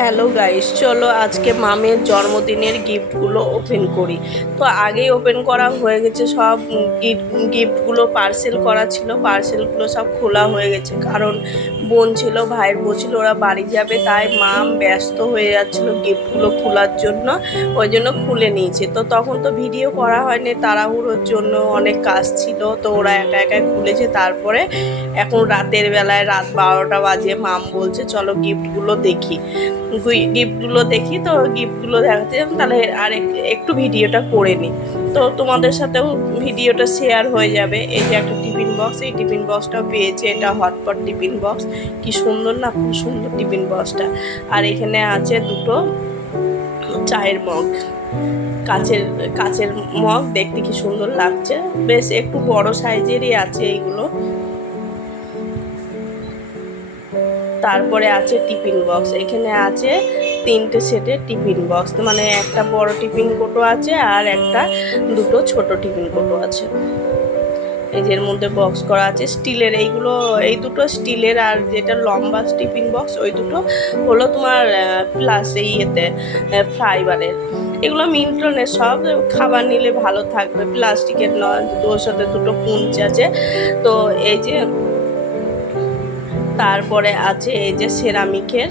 Hello guys, চলো আজকে মামের জন্মদিনের গিফটগুলো ওপেন করি। তো আগেই ওপেন করা হয়ে গেছে সব গিফটগুলো। পার্সেল করা ছিল, পার্সেলগুলো সব খোলা হয়ে গেছে, কারণ বোন ছিল, ভাইয়ের বউ ছিল, ওরা বাড়ি যাবে, তাই মাম ব্যস্ত হয়ে যাচ্ছিলো গিফটগুলো খোলার জন্য, ওই জন্য খুলে নিয়েছে। তো তখন তো ভিডিও করা হয়নি, তাড়াহুড়োর জন্য অনেক কাজ ছিল, তো ওরা একা একাই খুলেছে। তারপরে এখন রাতের বেলায় রাত 12টা বাজে, মাম বলছে চলো গিফটগুলো দেখি। গিফটগুলো দেখি, তো গিফটগুলো দেখাতে তাহলে আর একটু ভিডিওটা করে নিই, তো তোমাদের সাথেও ভিডিওটা শেয়ার হয়ে যাবে। এই যে একটা টিফিন বক্স, এই টিফিন বক্সটাও পেয়েছে, এটা হটপট টিফিন বক্স, কি সুন্দর না, খুব সুন্দর টিফিন বক্সটা। আর এখানে আছে দুটো চায়ের মগ, কাচের কাচের মগ, দেখতে কি সুন্দর লাগছে, বেশ একটু বড় সাইজেরই আছে এইগুলো। তারপরে আছে টিফিন বক্স, এখানে আছে 3টে সেটের টিফিন বক্স, মানে একটা বড় টিফিন কোটো আছে আর দুটো ছোট টিফিন কোটো আছে। এই যে এর মধ্যে বক্স করা আছে স্টিলের, এইগুলো এই দুটো স্টিলের, আর যেটা লম্বা টিফিন বক্স ওই দুটো হলো তোমার প্লাস ইয়েতে ফাইবারের। এগুলো মিল্টনের, সব খাবার নিলে ভালো থাকবে, প্লাস্টিকের নয়, ওর সাথে দুটো পুঞ্চ আছে। তো এই যে তারপরে আছে এই যে সেরামিকের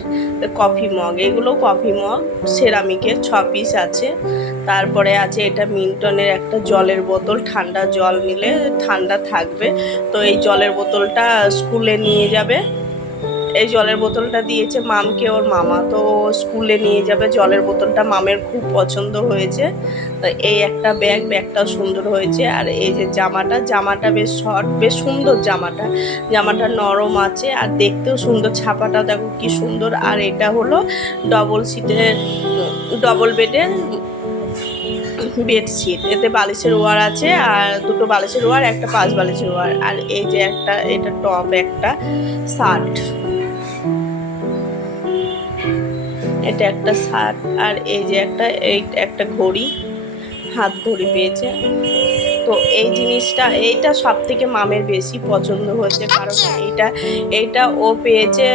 কফি মগ, এগুলো কফি মগ সেরামিকের 6 পিস আছে। তারপরে আছে এটা মিল্টনের একটা জলের বোতল, ঠান্ডা জল নিলে ঠান্ডা থাকবে, তো এই জলের বোতলটা স্কুলে নিয়ে যাবে। এই জলের বোতলটা দিয়েছে মামকে ওর মামা, তো স্কুলে নিয়ে যাবে জলের বোতলটা, মামের খুব পছন্দ হয়েছে। তো এই একটা ব্যাগটাও সুন্দর হয়েছে। আর এই যে জামাটা বেশ শর্ট, বেশ সুন্দর জামাটা নরম আছে, আর দেখতেও সুন্দর, ছাপাটা দেখো কি সুন্দর। আর এটা হলো ডবল বেডের বেডশিট, এতে বালিশের ওয়ার আছে, আর দুটো বালিশের ওয়ার, একটা 5 বালিশের ওয়ার। আর এই যে এটা টপ, একটা শার্ট, এটা একটা শার্ট। আর এই যে একটা ঘড়ি, হাত ঘড়ি পেয়েছে। তো এই জিনিসটা, এইটা সব থেকে মামের বেশি পছন্দ হয়েছে, কারণ এইটা ও পেয়েছে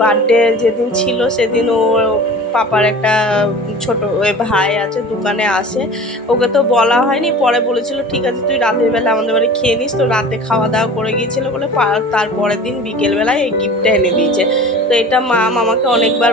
বার্থডে যেদিন ছিল, সেদিন ও পাপার একটা ছোট ভাই আছে, দোকানে আসে, ওকে তো বলা হয়নি, পরে বলেছিল ঠিক আছে তুই রাতের বেলা আমাদের বাড়ি খেয়ে নিস। তো রাতে খাওয়া দাওয়া করে গিয়েছিল বলে তারপরের দিন বিকেলবেলায় এই গিফটটা এনে দিয়েছে। তো এটা মাম আমাকে অনেকবার